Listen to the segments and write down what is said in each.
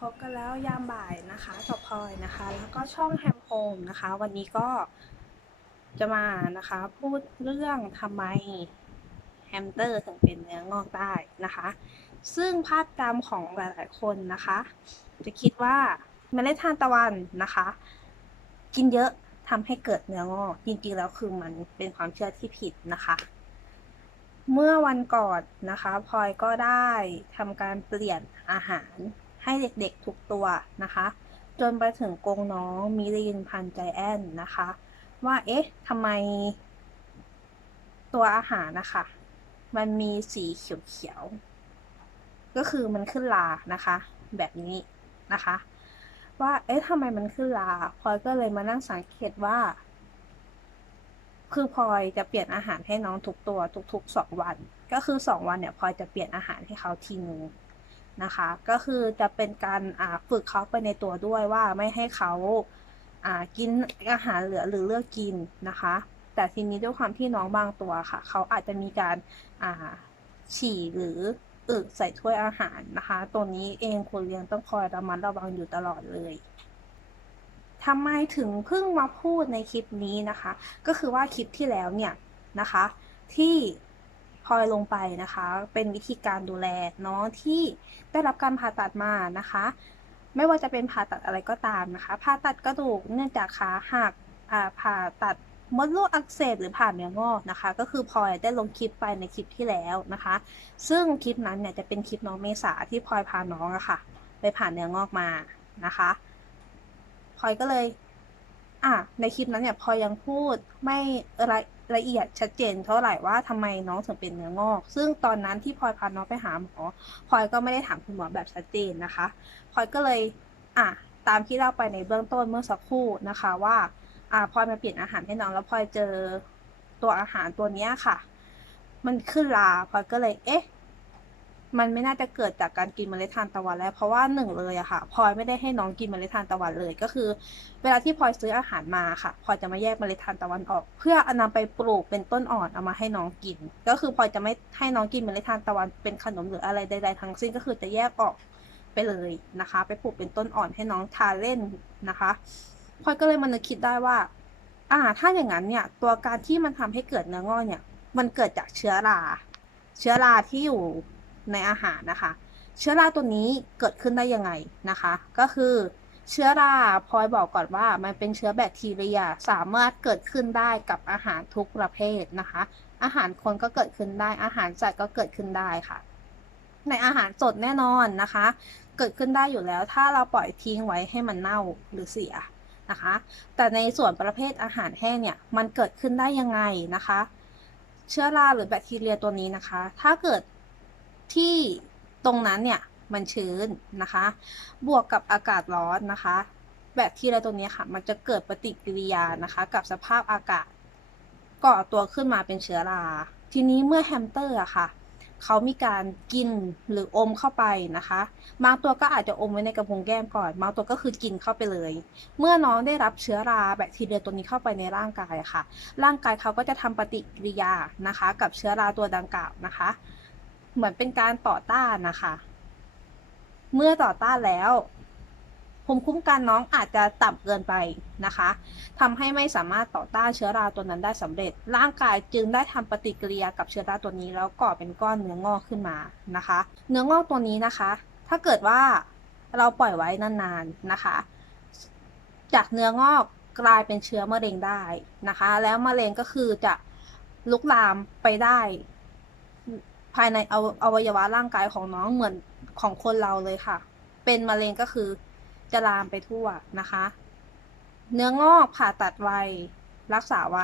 พบกันแล้วยามบ่ายนะคะกับพลอยนะคะ แล้วก็ช่องแฮมโฮมนะคะ วันนี้ก็จะมานะคะ พูดเรื่องทำไมแฮมสเตอร์ถึงเป็นเนื้องอกได้นะคะ ซึ่งภาพจำของหลาย ๆ คนนะคะ จะคิดว่าเมล็ดทานตะวันนะคะ กินเยอะทำให้เกิดเนื้องอก จริง ๆ แล้วคือมันเป็นความเชื่อที่ผิดนะคะเมื่อวันก่อนนะคะพลอยก็ได้ทำการเปลี่ยนอาหาร ให้เด็กๆทุกตัวนะคะ จนไปถึงกงน้องมิลินพันใจแอนนะคะ ว่าเอ๊ะทำไม ตัวอาหารนะคะ มันมีสีเขียวๆก็คือมันขึ้นลานะคะ แบบนี้นะคะ ว่าเอ๊ะทำไมมันขึ้นลาพลอยก็เลยมานั่งสังเกตว่า คือพลอยจะเปลี่ยนอาหารให้น้องทุกตัวทุกๆสองวัน ก็คือสองวันเนี่ยพลอยจะเปลี่ยนอาหารให้เขาทีนึง นะคะ ก็คือจะเป็นการฝึกเขาไปในตัวด้วยว่าไม่ให้เขาากินอาหารเหลือหรือเลือกกินนะคะ แต่ทีนี้ด้วยความที่น้องบางตัวค่ะ เขาอาจจะมีการาฉี่หรืออึใส่ถ้วยอาหารนะคะ ตัวนี้เองคนเลี้ยงต้องคอยระมัดระวังอยู่ตลอดเลยทำไมถึงเพิ่งมาพูดในคลิปนี้นะคะ ก็คือว่าคลิปที่แล้วเนี่ยนะคะ ที่ พลอยลงไปนะคะ เป็นวิธีการดูแลน้องที่ได้รับการผ่าตัดมานะคะ ไม่ว่าจะเป็นผ่าตัดอะไรก็ตามนะคะ ผ่าตัดกระดูกเนื่องจากขาหักผ่าตัดมดลูกอักเสบหรือผ่าเนื้องอกนะคะ ก็คือพลอยได้ลงคลิปไปในคลิปที่แล้วนะคะ ซึ่งคลิปนั้นเนี่ยจะเป็นคลิปน้องเมษาที่พลอยพาน้องอะค่ะ ไปผ่าเนื้องอกมานะคะพลอยก็เลย อะในคลิปนั้นเนี่ยพลอยยังพูดไม่ละ ละเอียดชัดเจนเท่าไหร่ว่าทำไมน้องถึงเป็นเนื้องอก ซึ่งตอนนั้นที่พลอยพาน้องไปหาหมอพลอยก็ไม่ได้ถามคุณหมอแบบชัดเจนนะคะพลอยก็เลยอะตามที่เล่าไปในเบื้องต้นเมื่อสักครู่นะคะว่าอะพลอยมาเปลี่ยนอาหารให้น้องแล้วพลอยเจอตัวอาหารตัวเนี้ยค่ะ มันขึ้นราพลอยก็เลยเอ๊ะ มันไม่น่าจะเกิดจากการกินเมล็ดทานตะวันแล้ว เพราะว่าหนึ่งเลยอะค่ะพลอยไม่ได้ให้น้องกินเมล็ดทานตะวันเลยก็คือ เวลาที่พลอยซื้ออาหารมาค่ะพลอยจะมาแยกเมล็ดทานตะวันออก เพื่ออานำไปปลูกเป็นต้นอ่อนเอามาให้น้องกิน ก็คือพลอยจะไม่ให้น้องกินเมล็ดทานตะวันเป็นขนมหรืออะไรใด ๆ ทั้งสิ้นก็คือจะแยกออกไปเลยนะคะ ไปปลูกเป็นต้นอ่อนให้น้องทานเล่นนะคะพลอยก็เลยมานึกคิดได้ว่า อ่า ถ้าอย่างนั้นเนี่ย ตัวการที่มันทำให้เกิดเนื้องอกเนี่ย มันเกิดจากเชื้อรา เชื้อราที่อยู่ ในอาหารนะคะ เชื้อราตัวนี้เกิดขึ้นได้ยังไงนะคะ ก็คือเชื้อราพลอยบอกก่อนว่ามันเป็นเชื้อแบคทีเรียสามารถเกิดขึ้นได้กับอาหารทุกประเภทนะคะ อาหารคนก็เกิดขึ้นได้ อาหารสัตว์ก็เกิดขึ้นได้ค่ะ ในอาหารสดแน่นอนนะคะ เกิดขึ้นได้อยู่แล้ว ถ้าเราปล่อยทิ้งไว้ให้มันเน่าหรือเสียนะคะ แต่ในส่วนประเภทอาหารแห้งเนี่ยมันเกิดขึ้นได้ยังไงนะคะ เชื้อราหรือแบคทีเรียตัวนี้นะคะ ถ้าเกิด ที่ตรงนั้นเนี่ยมันชื้นนะคะ บวกกับอากาศร้อนนะคะ แบคทีเรียตัวนี้ค่ะ มันจะเกิดปฏิกิริยานะคะ กับสภาพอากาศก่อตัวขึ้นมาเป็นเชื้อรา ทีนี้เมื่อแฮมสเตอร์อะค่ะเขามีการกินหรืออมเข้าไปนะคะ บางตัวก็อาจจะอมไว้ในกระพุ้งแก้มก่อน บางตัวก็คือกินเข้าไปเลย เมื่อน้องได้รับเชื้อราแบคทีเรียตัวนี้เข้าไปในร่างกายอะค่ะ ร่างกายเขาก็จะทำปฏิกิริยานะคะ กับเชื้อราตัวดังกล่าวนะคะ เหมือนเป็นการต่อต้านนะคะ เมื่อต่อต้านแล้วภูมิคุ้มกันน้องอาจจะต่ำเกินไปนะคะทำให้ไม่สามารถต่อต้านเชื้อราตัวนั้นได้สำเร็จ ร่างกายจึงได้ทำปฏิกิริยากับเชื้อราตัวนี้แล้วก่อเป็นก้อนเนื้องอกขึ้นมานะคะ เนื้องอกตัวนี้นะคะ ถ้าเกิดว่าเราปล่อยไว้นานๆนะคะ จากเนื้องอกกลายเป็นเชื้อมะเร็งได้นะคะ แล้วมะเร็งก็คือจะลุกลามไปได้ ภายในออวัยวะร่างกายของน้องเหมือนของคนเราเลยค่ะ เป็นมะเร็งก็คือจะลามไปทั่วนะคะ เนื้องอกผ่าตัดไว รักษาไว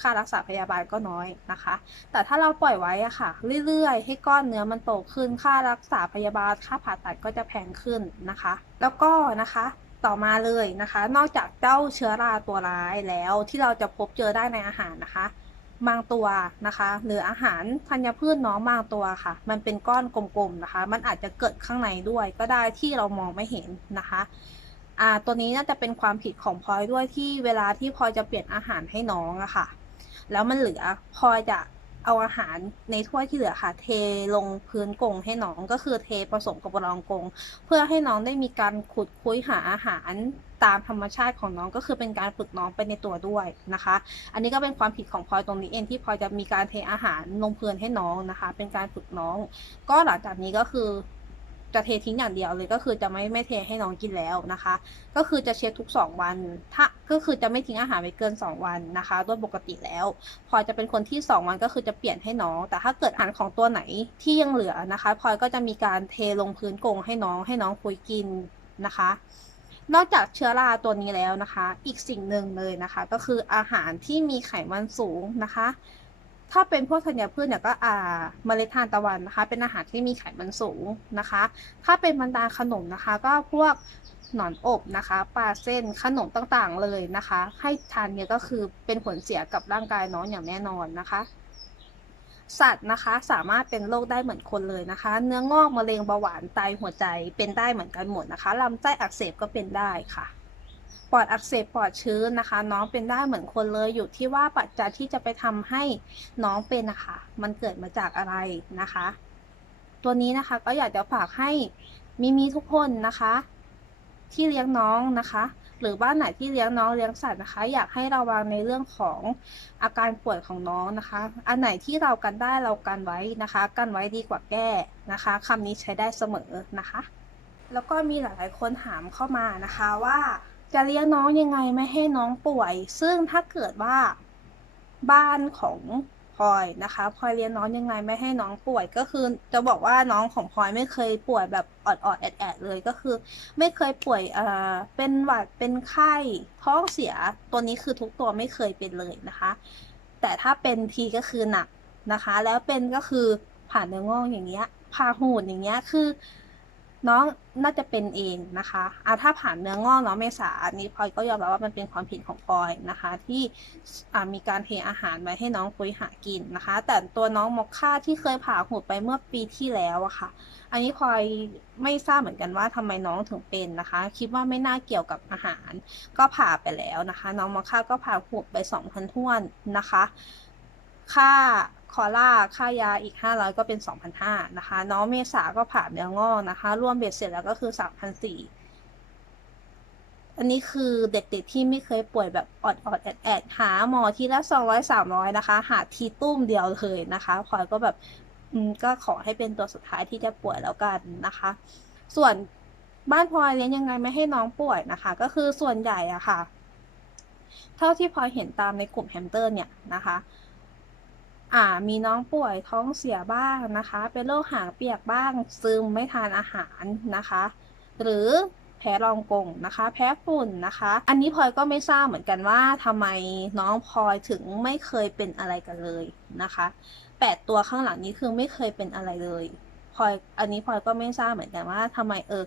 ค่ารักษาพยาบาลก็น้อยนะคะ แต่ถ้าเราปล่อยไว้อะค่ะ เรื่อยๆ ให้ก้อนเนื้อมันโตขึ้น ค่ารักษาพยาบาล ค่าผ่าตัดก็จะแพงขึ้นนะคะ แล้วก็นะคะต่อมาเลยนะคะ นอกจากเจ้าเชื้อราตัวร้ายแล้วที่เราจะพบเจอได้ในอาหารนะคะ บางตัวนะคะ หรืออาหารธัญพืชน้องบางตัวค่ะ มันเป็นก้อนกลมๆนะคะ มันอาจจะเกิดข้างในด้วยก็ได้ที่เรามองไม่เห็นนะคะอ่าตัวนี้น่าจะเป็นความผิดของพลอยด้วยที่เวลาที่พลอยจะเปลี่ยนอาหารให้น้องอะค่ะ แล้วมันเหลือพลอยจะเอาอาหารในถ้วยที่เหลือค่ะ เทลงพื้นกงให้น้องก็คือเทผสมกับรองกง เพื่อให้น้องได้มีการขุดคุ้ยหาอาหาร ตามธรรมชาติของน้องก็คือเป็นการฝึกน้องไปในตัวด้วยนะคะ อันนี้ก็เป็นความผิดของพลอยตรงนี้เองที่พลอยจะมีการเทอาหารลงพื้นให้น้องนะคะ เป็นการฝึกน้อง ก็หลังจากนี้ก็คือจะเททิ้งอย่างเดียวเลยก็คือจะไม่ไม่เทให้น้องกินแล้วนะคะ ก็คือจะเช็คทุก 2 วัน ถ้าก็คือจะไม่ทิ้งอาหารไปเกิน 2 วันนะคะโดยปกติแล้ว พลอยจะเป็นคนที่ 2 วันก็คือจะเปลี่ยนให้น้อง แต่ถ้าเกิดอาหารของตัวไหนที่ยังเหลือนะคะพลอยก็จะมีการเทลงพื้นกงให้น้องให้น้องคุยกินนะคะ นอกจากเชื้อราตัวนี้แล้วนะคะ อีกสิ่งหนึ่งเลยนะคะ ก็คืออาหารที่มีไขมันสูงนะคะ ถ้าเป็นพวกธัญพืชเนี่ยก็อ่าเมล็ดทานตะวันนะคะ เป็นอาหารที่มีไขมันสูงนะคะ ถ้าเป็นบรรดาขนมนะคะ ก็พวกหนอนอบนะคะปลาเส้นขนมต่างๆเลยนะคะ ให้ทานเนี่ยก็คือเป็นผลเสียกับร่างกายน้องอย่างแน่นอนนะคะ สัตว์นะคะ สามารถเป็นโรคได้เหมือนคนเลยนะคะ เนื้องอกมะเร็งเบาหวานไตหัวใจเป็นได้เหมือนกันหมดนะคะลำไส้อักเสบก็เป็นได้ค่ะปอดอักเสบปอดชื้นนะคะ น้องเป็นได้เหมือนคนเลยอยู่ที่ว่าปัจจัยที่จะไปทำให้น้องเป็นนะคะมันเกิดมาจากอะไรนะคะ ตัวนี้นะคะก็อยากจะฝากให้มีมีทุกคนนะคะ ที่เลี้ยงน้องนะคะ หรือบ้านไหนที่เลี้ยงน้องเลี้ยงสัตว์นะคะ อยากให้ระวังในเรื่องของอาการป่วยของน้องนะคะ อันไหนที่เรากันได้เรากันไว้นะคะ กันไว้ดีกว่าแก้นะคะคำนี้ใช้ได้เสมอนะคะ แล้วก็มีหลายๆคนถามเข้ามานะคะว่าจะเลี้ยงน้องยังไงไม่ให้น้องป่วย ซึ่งถ้าเกิดว่าบ้านของ พลอยนะคะพลอยเลี้ยงน้องยังไงไม่ให้น้องป่วยก็คือ จะบอกว่าน้องของพลอยไม่เคยป่วยแบบออดๆแอดๆเลยก็คือ ไม่เคยป่วยเอ่อเป็นหวัดเป็นไข้ท้องเสียตัวนี้คือทุกตัวไม่เคยเป็นเลยนะคะ แต่ถ้าเป็นทีก็คือหนักนะคะ แล้วเป็นก็คือผ่านเนื้องอกอย่างเงี้ยผ่าหูดอย่างเงี้ยคือ น้องน่าจะเป็นเองนะคะอะถ้าผ่านเนื้องอกเนาะเมษาอันนี้พลอยก็ยอมรับว่ามันเป็นความผิดของพลอยนะคะ ที่มีการเทอาหารไว้ให้น้องคุยหากินนะคะ แต่ตัวน้องมอคค่าที่เคยผ่าหูไปเมื่อปีที่แล้วอะค่ะ อันนี้พลอยไม่ทราบเหมือนกันว่าทำไมน้องถึงเป็นนะคะ คิดว่าไม่น่าเกี่ยวกับอาหาร ก็ผ่าไปแล้วนะคะ น้องมอคค่าก็ผ่าหูไปสองพันท้วนนะคะ ค่า คอล่าค่ายาอีก 500 ก็เป็น 2,500นะคะ น้องเมษาก็ผ่าเนื้องอกนะคะ รวมเบ็ดเสร็จแล้วก็คือ3,400อันนี้คือเด็กๆที่ไม่เคยป่วยแบบออดออดๆแอดแอดหาหมอทีละ200 300นะคะ หาทีตุ้มเดียวเลยนะคะพลอยก็แบบอืมก็ขอให้เป็นตัวสุดท้ายที่จะป่วยแล้วกันนะคะ ส่วนบ้านพลอยเลี้ยงยังไงไม่ให้น้องป่วยนะคะ ก็คือส่วนใหญ่อะค่ะ เท่าที่พลอยเห็นตามในกลุ่มแฮมสเตอร์เนี่ยนะคะ อ่ามีน้องป่วยท้องเสียบ้างนะคะ เป็นโรคหางเปียกบ้าง ซึมไม่ทานอาหารนะคะ หรือแพ้รองกงนะคะ แพ้ฝุ่นนะคะ อันนี้พลอยก็ไม่ทราบเหมือนกันว่าทำไมน้องพลอยถึงไม่เคยเป็นอะไรกันเลยนะคะแปดตัวข้างหลังนี้คือไม่เคยเป็นอะไรเลยพลอยอันนี้พลอยก็ไม่ทราบเหมือนกันว่าทำไมเออ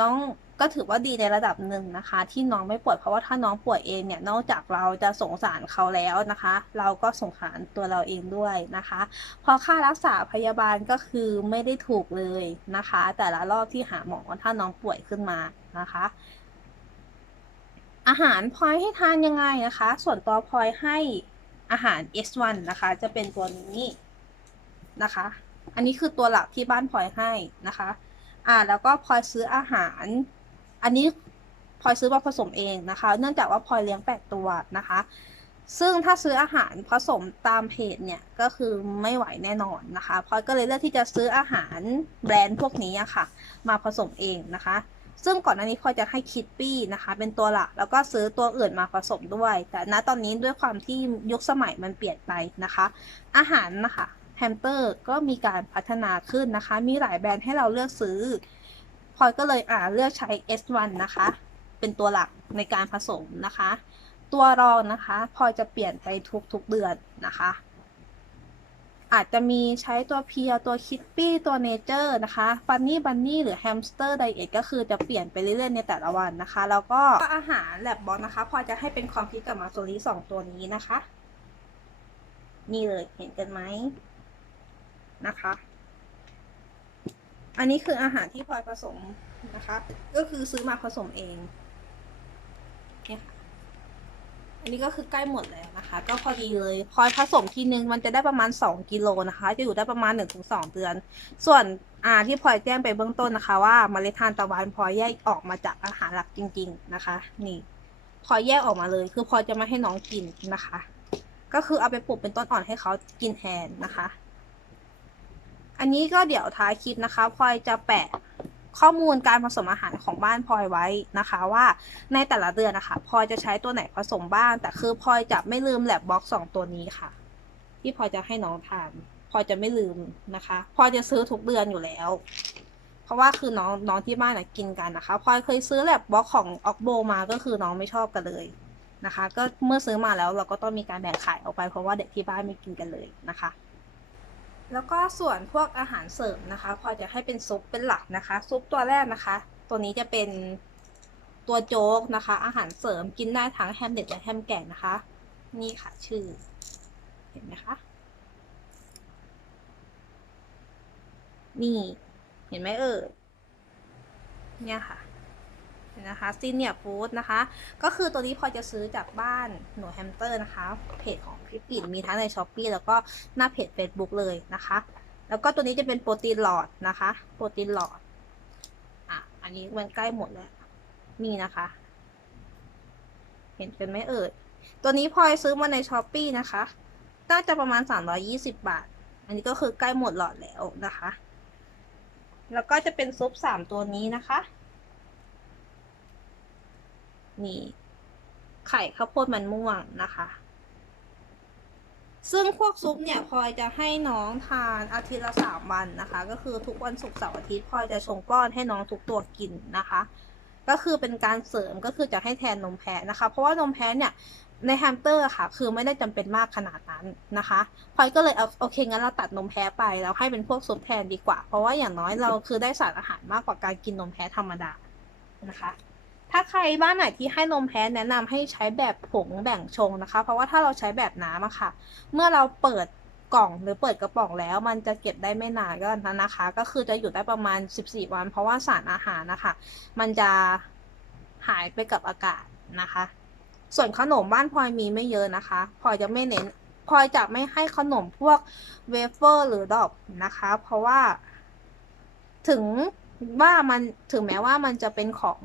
น้องก็ถือว่าดีในระดับหนึ่งนะคะ ที่น้องไม่ป่วยเพราะว่าถ้าน้องป่วยเองเนี่ยนอกจากเราจะสงสารเขาแล้วนะคะ เราก็สงสารตัวเราเองด้วยนะคะพราะค่ารักษาพยาบาลก็คือไม่ได้ถูกเลยนะคะ แต่ละรอบที่หาหมอถ้าน้องป่วยขึ้นมานะคะ อาหารพลอยให้ทานยังไงนะคะ ส่วนตัวพลอยให้อาหาร S1 นะคะ จะเป็นตัวนี้นะคะ อันนี้คือตัวหลักที่บ้านพลอยให้นะคะ อ่า แล้วก็พลอยซื้ออาหาร อันนี้พลอยซื้อมาผสมเองนะคะ เนื่องจากว่าพลอยเลี้ยงแปดตัวนะคะ ซึ่งถ้าซื้ออาหารผสมตามเพจเนี่ยก็คือไม่ไหวแน่นอนนะคะพลอยก็เลยเลือกที่จะซื้ออาหารแบรนด์พวกนี้ค่ะ มาผสมเองนะคะ ซึ่งก่อนหน้านี้พลอยจะให้คิดปี้นะคะ เป็นตัวหลักแล้วก็ซื้อตัวอื่นมาผสมด้วย แต่ณตอนนี้ด้วยความที่ยุคสมัยมันเปลี่ยนไปนะคะ อาหารนะคะ แฮมสเตอร์ก็มีการพัฒนาขึ้นนะคะ มีหลายแบรนด์ให้เราเลือกซื้อพลอยก็เลยอ่าเลือกใช้ S1 นะคะ เป็นตัวหลักในการผสมนะคะ ตัวรองนะคะพลอยจะเปลี่ยนไปทุกๆเดือนนะคะ อาจจะมีใช้ตัวเพียตัวคิดปี้ตัวเนเจอร์นะคะฟันนี่บันนี่หรือแฮมสเตอร์ไดเอทก็คือจะเปลี่ยนไปเรื่อยๆในแต่ละวันนะคะ แล้วก็อาหารแลบบอลนะคะพลอยจะให้เป็นคอมพิวกับมาโซลีสองตัวนี้นะคะ นี่เลยเห็นกันไหม นะคะ อันนี้คืออาหารที่พลอยผสมนะคะ ก็คือซื้อมาผสมเองเนี่ยค่ะอันนี้ก็คือใกล้หมดแล้วนะคะ ก็พอดีเลยพลอยผสมทีนึงมันจะได้ประมาณ 2กิโลนะคะ จะอยู่ได้ประมาณ 1-2 เดือน ส่วนอ่าที่พลอยแจ้งไปเบื้องต้นนะคะ ว่าเมล็ดทานตะวันพลอยแยกออกมาจากอาหารหลักจริง ๆนะคะ นี่พลอยแยกออกมาเลย คือพลอยจะไม่ให้น้องกินนะคะ ก็คือเอาไปปลูกเป็นต้นอ่อนให้เขากินแทนนะคะ อันนี้ก็เดี๋ยวท้ายคลิปนะคะพลอยจะแปะข้อมูลการผสมอาหารของบ้านพลอยไว้นะคะว่าในแต่ละเดือนนะคะพลอยจะใช้ตัวไหนผสมบ้างแต่คือพลอยจะไม่ลืมแลบบ็อกสองตัวนี้ค่ะ ที่พลอยจะให้น้องทานพลอยจะไม่ลืมนะคะพลอยจะซื้อทุกเดือนอยู่แล้ว เพราะว่าคือน้องน้องที่บ้านนะกินกันนะคะพลอยเคยซื้อแลบบ็อกของออกโบมาก็คือน้องไม่ชอบกันเลยนะคะ ก็เมื่อซื้อมาแล้วเราก็ต้องมีการแบ่งขายออกไปเพราะว่าเด็กที่บ้านไม่กินกันเลยนะคะ แล้วก็ส่วนพวกอาหารเสริมนะคะ พอจะให้เป็นซุปเป็นหลักนะคะ ซุปตัวแรกนะคะ ตัวนี้จะเป็นตัวโจ๊กนะคะ อาหารเสริมกินได้ทั้งแฮมเด็ดและแฮมแก่นะคะ นี่ค่ะชื่อ เห็นไหมคะ นี่ เห็นไหมเอ่ยเนี่ยค่ะ นะคะซีเนียฟู้ดนะคะ ก็คือตัวนี้พอยจะซื้อจากบ้านหนูแฮมสเตอร์นะคะ เพจของพี่ปิ่นมีทั้งในช้อปปีแล้วก็หน้าเพจ Facebook เลยนะคะ แล้วก็ตัวนี้จะเป็นโปรตีนหลอดนะคะ โปรตีนหลอดอะอันนี้มันใกล้หมดแล้วนี่นะคะ เห็นเป็นไหมเอ่ยตัวนี้พลอยซื้อมาในช้อปปีนะคะน่าจะประมาณ 320 บาท อันนี้ก็คือใกล้หมดหลอดแล้วนะคะ แล้วก็จะเป็นซุปสามตัวนี้นะคะ นี่ไข่ข้าวโพดมันม่วงนะคะ ซึ่งพวกซุปเนี่ยพลอยจะให้น้องทานอาทิตย์ละสามวันนะคะ ก็คือทุกวันศุกร์เสาร์อาทิตย์พลอยจะชงป้อนให้น้องทุกตัวกินนะคะ ก็คือเป็นการเสริมก็คือจะให้แทนนมแพะนะคะ เพราะว่านมแพะเนี่ยในแฮมสเตอร์ค่ะ คือไม่ได้จำเป็นมากขนาดนั้นนะคะพลอยก็เลยเอาโอเคงั้นเราตัดนมแพะไปแล้วให้เป็นพวกซุปแทนดีกว่า เพราะว่าอย่างน้อยเราคือได้สารอาหารมากกว่าการกินนมแพะธรรมดานะคะ ถ้าใครบ้านไหนที่ให้นมแพ้แนะนำให้ใช้แบบผงแบ่งชงนะคะ เพราะว่าถ้าเราใช้แบบน้ำอะค่ะ เมื่อเราเปิดกล่องหรือเปิดกระป๋องแล้ว มันจะเก็บได้ไม่นานก็นั้นนะคะ ก็คือจะอยู่ได้ประมาณ 14 วัน เพราะว่าสารอาหารนะคะ มันจะหายไปกับอากาศนะคะ ส่วนขนมบ้านพลอยมีไม่เยอะนะคะพลอยจะไม่เน้นพลอยจะไม่ให้ขนมพวกเวเฟอร์หรือดอกนะคะ เพราะว่าถึง ว่ามันถึงแม้ว่ามันจะเป็นของ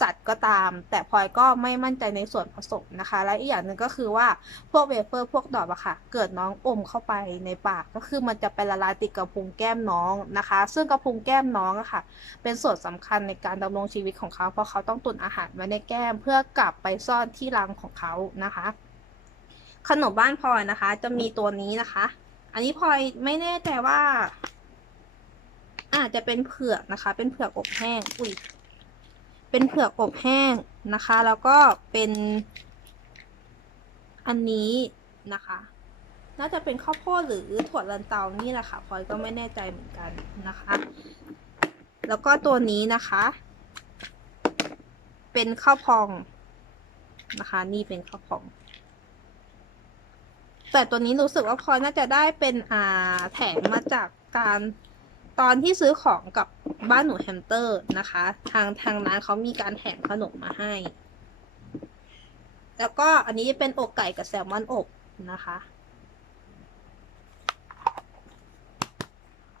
สัตว์ก็ตาม แต่พลอยก็ไม่มั่นใจในส่วนผสมนะคะ และอีกอย่างหนึ่งก็คือว่าพวกเวเฟอร์พวกดอกอะค่ะ เกิดน้องอมเข้าไปในปากก็คือมันจะไปละลายติดกับพุงแก้มน้องนะคะ ซึ่งกระพุงแก้มน้องอะค่ะ เป็นส่วนสำคัญในการดำรงชีวิตของเขาเพราะเขาต้องตุนอาหารไว้ในแก้ม เพื่อกลับไปซ่อนที่รังของเขานะคะ ขนมบ้านพลอยนะคะ จะมีตัวนี้นะคะ อันนี้พลอยไม่แน่ใจว่า อาจจะเป็นเผือกนะคะ เป็นเผือกอบแห้ง อุ้ย เป็นเผือกอบแห้งนะคะ แล้วก็เป็น อันนี้นะคะ น่าจะเป็นข้าวโพดหรือถั่วลันเตานี่แหละค่ะพลอยก็ไม่แน่ใจเหมือนกันนะคะ แล้วก็ตัวนี้นะคะ เป็นข้าวพองนะคะ นี่เป็นข้าวพองแต่ตัวนี้รู้สึกว่าพลอยน่าจะได้เป็นอ่าแถมมาจากการ ตอนที่ซื้อของกับบ้านหนูแฮมสเตอร์นะคะ ทางทางร้านเขามีการแถมขนมมาให้ แล้วก็อันนี้เป็นอกไก่กับแซลมอนอบนะคะ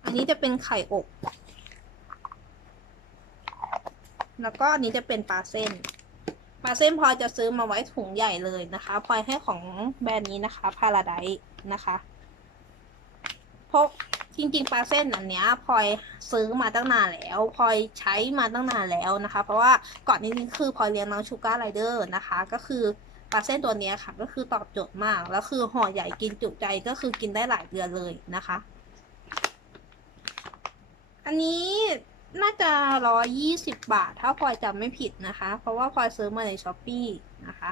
อันนี้จะเป็นไข่อบแล้วก็อันนี้จะเป็นปลาเส้นปลาเส้นพลอยจะซื้อมาไว้ถุงใหญ่เลยนะคะพลอยให้ของแบรนด์นี้นะคะพาราไดนะคะเพราะ จริงๆปลาเส้นอันเนี้ยพลอยซื้อมาตั้งนานแล้วพลอยใช้มาตั้งนานแล้วนะคะ เพราะว่าก่อนนี้คือพลอยเลี้ยงน้องชูการ์ไรเดอร์นะคะ ก็คือปลาเส้นตัวเนี้ยค่ะ ก็คือตอบโจทย์มาก แล้วคือห่อใหญ่กินจุใจก็คือกินได้หลายเดือนเลยนะคะ อันนี้น่าจะร้อยี่สิบบาท ถ้าพลอยจำไม่ผิดนะคะ เพราะว่าพลอยซื้อมาในช้อปปีนะคะ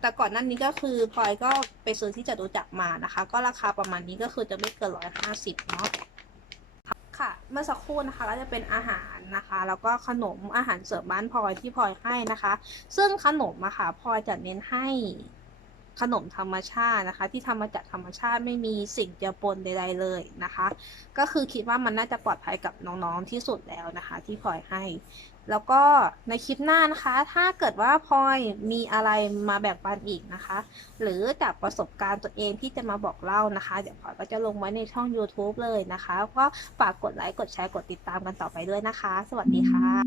แต่ก่อนนั้นนี้ก็คือพลอยก็ไปซื้อที่จตุจักรมานะคะ ก็ราคาประมาณนี้ก็คือจะไม่เกินร้อยห้าสิบเนาะค่ะ เมื่อสักครู่นะคะก็จะเป็นอาหารนะคะ แล้วก็ขนมอาหารเสริมบ้านพลอยที่พลอยให้นะคะ ซึ่งขนมอะค่ะพลอยจะเน้นให้ขนมธรรมชาตินะคะ ที่ทำมาจากธรรมชาติไม่มีสิ่งเจือปนใดๆเลยนะคะ ก็คือคิดว่ามันน่าจะปลอดภัยกับน้องๆที่สุดแล้วนะคะ ที่พลอยให้ แล้วก็ในคลิปหน้านะคะ ถ้าเกิดว่าพลอยมีอะไรมาแบ่งปันอีกนะคะ หรือจากประสบการณ์ตัวเองที่จะมาบอกเล่านะคะ เดี๋ยวพลอยก็จะลงไว้ในช่อง YouTube เลยนะคะ ก็ฝากกดไลค์ กดแชร์ กดติดตามกันต่อไปด้วยนะคะ สวัสดีค่ะ